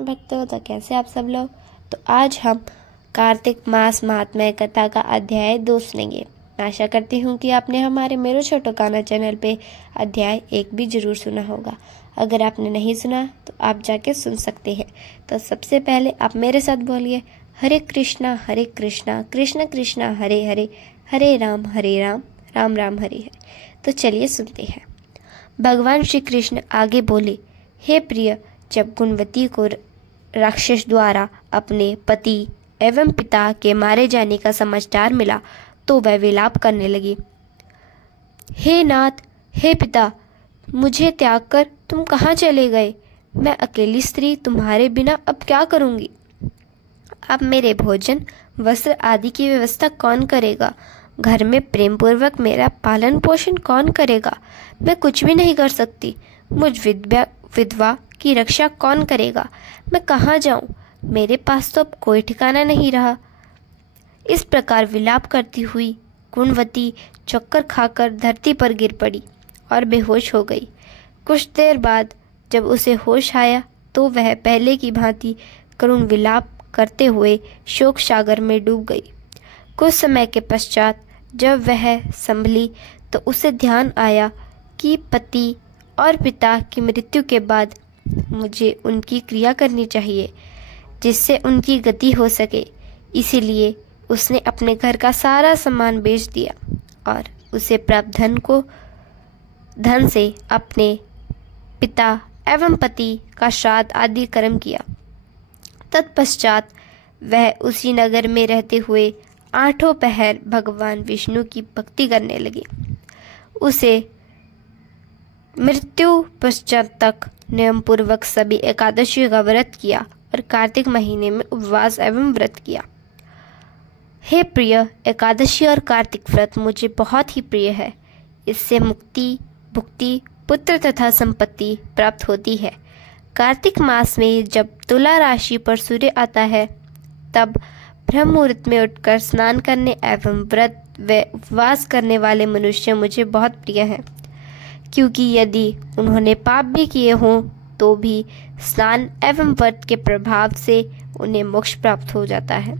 नमस्कार भक्तों, तो कैसे आप सब लोग। तो आज हम कार्तिक मास महात्म्य कथा का अध्याय 2 सुनेंगे। मैं आशा करती हूँ कि आपने हमारे मेरो छोटो काना चैनल पे अध्याय 1 भी जरूर सुना होगा। अगर आपने नहीं सुना तो आप जाके सुन सकते हैं। तो सबसे पहले आप मेरे साथ बोलिए, हरे कृष्णा कृष्ण कृष्ण हरे हरे, हरे राम राम राम हरे हरे। तो चलिए सुनते हैं। भगवान श्री कृष्ण आगे बोले, हे प्रिय, जब गुणवती को राक्षस द्वारा अपने पति एवं पिता के मारे जाने का समाचार मिला तो वह विलाप करने लगी। हे नाथ, हे पिता, मुझे त्याग कर तुम कहाँ चले गए? मैं अकेली स्त्री तुम्हारे बिना अब क्या करूँगी? अब मेरे भोजन, वस्त्र आदि की व्यवस्था कौन करेगा? घर में प्रेम पूर्वक मेरा पालन पोषण कौन करेगा? मैं कुछ भी नहीं कर सकती। मुझ विधवा की रक्षा कौन करेगा? मैं कहाँ जाऊँ? मेरे पास तो अब कोई ठिकाना नहीं रहा। इस प्रकार विलाप करती हुई गुणवती चक्कर खाकर धरती पर गिर पड़ी और बेहोश हो गई। कुछ देर बाद जब उसे होश आया तो वह पहले की भांति करुण विलाप करते हुए शोक सागर में डूब गई। कुछ समय के पश्चात जब वह संभली तो उसे ध्यान आया कि पति और पिता की मृत्यु के बाद मुझे उनकी क्रिया करनी चाहिए जिससे उनकी गति हो सके। इसीलिए उसने अपने घर का सारा सामान बेच दिया और उसे प्राप्त धन से अपने पिता एवं पति का श्राद्ध आदि कर्म किया। तत्पश्चात वह उसी नगर में रहते हुए 8 पहर भगवान विष्णु की भक्ति करने लगी। उसे मृत्यु पश्चात तक नियम पूर्वक सभी एकादशी का व्रत किया और कार्तिक महीने में उपवास एवं व्रत किया। हे प्रिय, एकादशी और कार्तिक व्रत मुझे बहुत ही प्रिय है। इससे मुक्ति, भुक्ति, पुत्र तथा संपत्ति प्राप्त होती है। कार्तिक मास में जब तुला राशि पर सूर्य आता है तब ब्रह्म मुहूर्त में उठकर स्नान करने एवं व्रत व उपवास करने वाले मनुष्य मुझे बहुत प्रिय हैं, क्योंकि यदि उन्होंने पाप भी किए हों तो भी स्नान एवं व्रत के प्रभाव से उन्हें मोक्ष प्राप्त हो जाता है।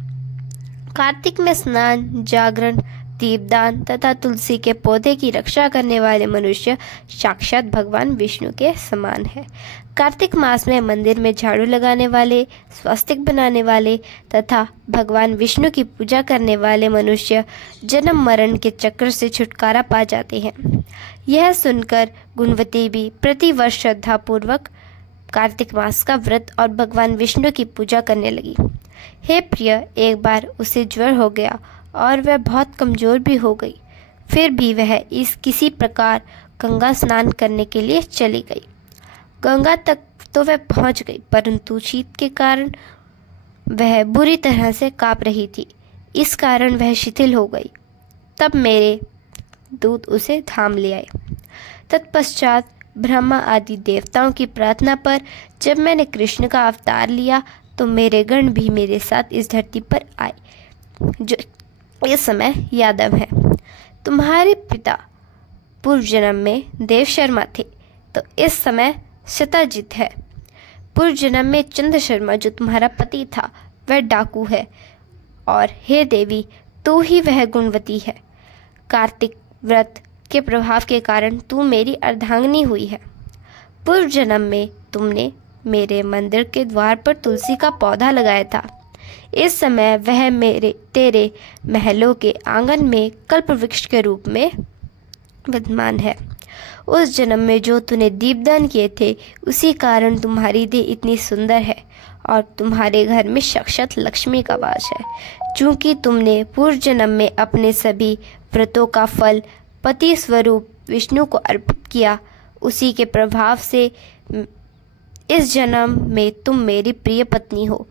कार्तिक में स्नान, जागरण, दीपदान तथा तुलसी के पौधे की रक्षा करने वाले मनुष्य साक्षात भगवान विष्णु के समान है। कार्तिक मास में मंदिर में झाड़ू लगाने वाले, स्वास्तिक बनाने वाले तथा भगवान विष्णु की पूजा करने वाले मनुष्य जन्म मरण के चक्र से छुटकारा पा जाते हैं। यह सुनकर गुणवती भी प्रतिवर्ष श्रद्धा पूर्वक कार्तिक मास का व्रत और भगवान विष्णु की पूजा करने लगी। हे प्रिय, एक बार उसे ज्वर हो गया और वह बहुत कमजोर भी हो गई। फिर भी वह किसी प्रकार गंगा स्नान करने के लिए चली गई। गंगा तक तो वह पहुंच गई, परंतु शीत के कारण वह बुरी तरह से कांप रही थी। इस कारण वह शिथिल हो गई। तब मेरे दूत उसे थाम ले आए। तत्पश्चात ब्रह्मा आदि देवताओं की प्रार्थना पर जब मैंने कृष्ण का अवतार लिया तो मेरे गण भी मेरे साथ इस धरती पर आए, जो इस समय यादव है। तुम्हारे पिता पूर्व जन्म में देव शर्मा थे तो इस समय शताजित है। पूर्व जन्म में चंद्र शर्मा जो तुम्हारा पति था वह डाकू है, और हे देवी, तू ही वह गुणवती है। कार्तिक व्रत के प्रभाव के कारण तू मेरी अर्धांगिनी हुई है। पूर्व जन्म में तुमने मेरे मंदिर के द्वार पर तुलसी का पौधा लगाया था। इस समय वह तेरे महलों के आंगन में कल्प वृक्ष के रूप में विद्यमान है। उस जन्म में जो तूने दीपदान किए थे उसी कारण तुम्हारी देह इतनी सुंदर है और तुम्हारे घर में साक्षात लक्ष्मी का वास है। चूंकि तुमने पूर्व जन्म में अपने सभी व्रतों का फल पति स्वरूप विष्णु को अर्पित किया, उसी के प्रभाव से इस जन्म में तुम मेरी प्रिय पत्नी हो।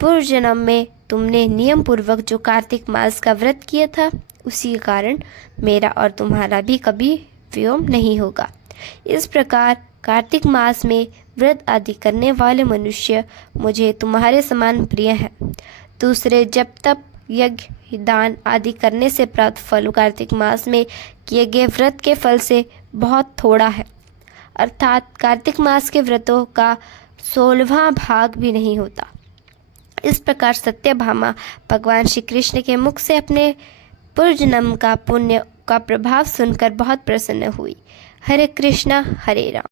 पूर्व जन्म में तुमने नियम पूर्वक जो कार्तिक मास का व्रत किया था उसी के कारण मेरा और तुम्हारा भी कभी वियोग नहीं होगा। इस प्रकार कार्तिक मास में व्रत आदि करने वाले मनुष्य मुझे तुम्हारे समान प्रिय हैं। दूसरे जब तब यज्ञ, दान आदि करने से प्राप्त फल कार्तिक मास में किए गए व्रत के फल से बहुत थोड़ा है। अर्थात कार्तिक मास के व्रतों का 16वां भाग भी नहीं होता। इस प्रकार सत्यभामा भगवान श्री कृष्ण के मुख से अपने पूर्वजन्म का पुण्य का प्रभाव सुनकर बहुत प्रसन्न हुई। हरे कृष्णा हरे राम।